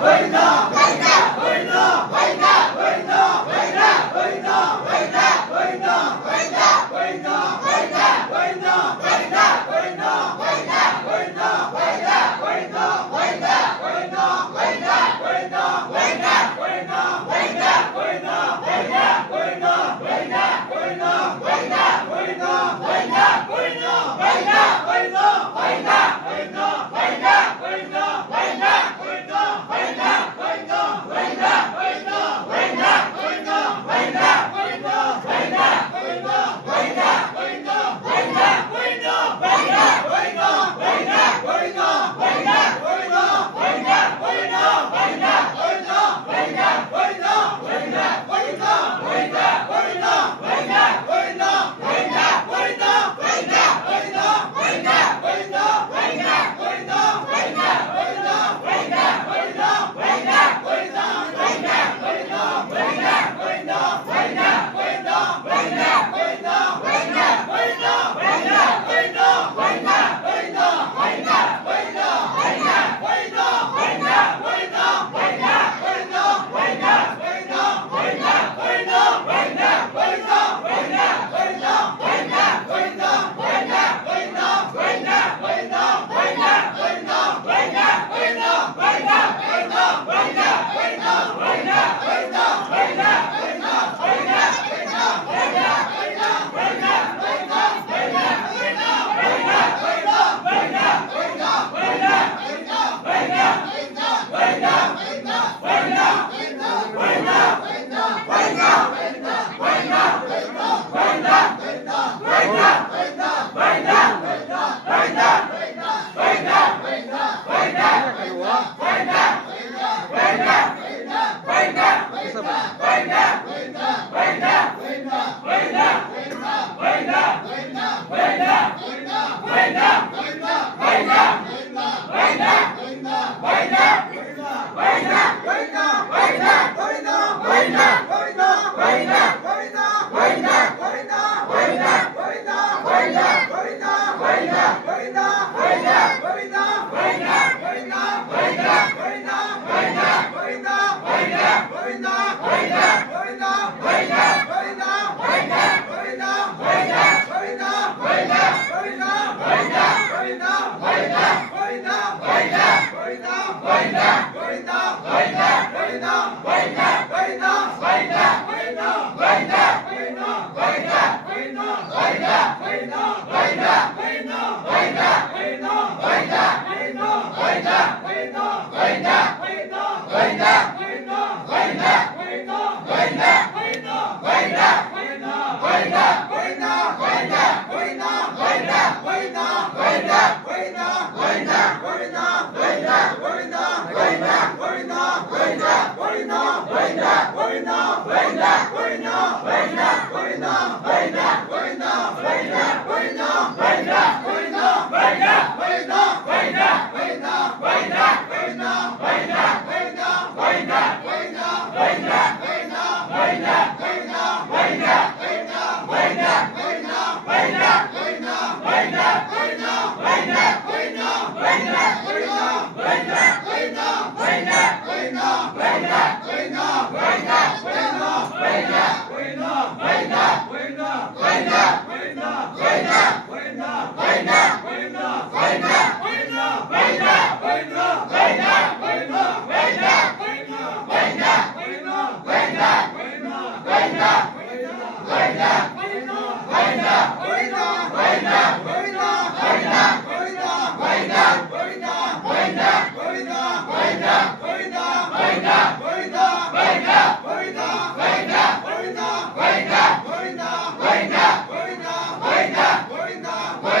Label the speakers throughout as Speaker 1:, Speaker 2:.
Speaker 1: Vai
Speaker 2: dar!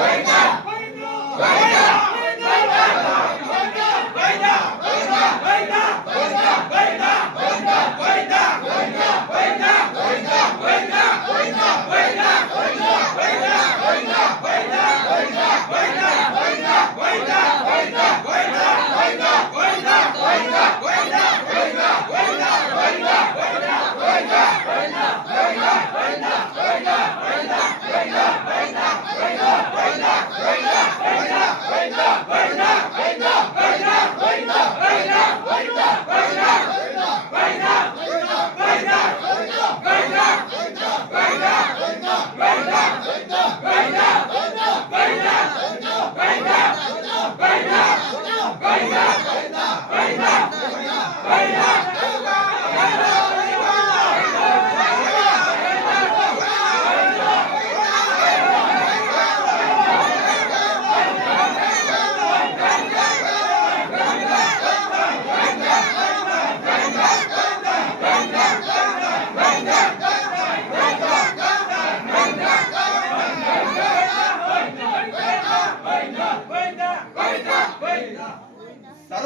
Speaker 2: Break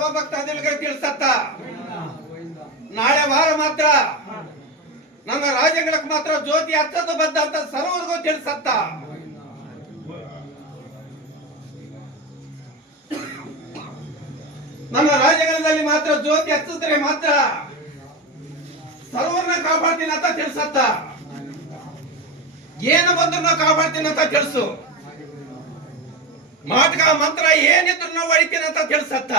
Speaker 2: ಭಕ್ತಾದಿಗಳಿಗೆ ತಿಳಿಸತ್ತ. ನಾಳೆ ವಾರ ಮಾತ್ರ ನಮ್ಮ ರಾಜ್ಯಗಳಿಗೆ ಮಾತ್ರ ಜ್ಯೋತಿ ಹತ್ತದು ಬದ್ದ ಅಂತ ಸರ್ವರಿಗೂ ತಿಳಿಸತ್ತ. ನಮ್ಮ ರಾಜ್ಯಗಳಲ್ಲಿ ಮಾತ್ರ ಜ್ಯೋತಿ ಹಚ್ಚಿದ್ರೆ ಮಾತ್ರ ಸರ್ವರನ್ನ ಕಾಪಾಡ್ತೀನಿ ಅಂತ ತಿಳಿಸತ್ತ. ಏನು ಬಂದ್ರು ಕಾಪಾಡ್ತೀನಿ ಅಂತ ತಿಳಿಸು. ಮಾಟಕ ಮಂತ್ರ ಏನಿದ್ರು ನಾವು ಹೊಡಿತೀನಿ ಅಂತ ತಿಳಿಸತ್ತ.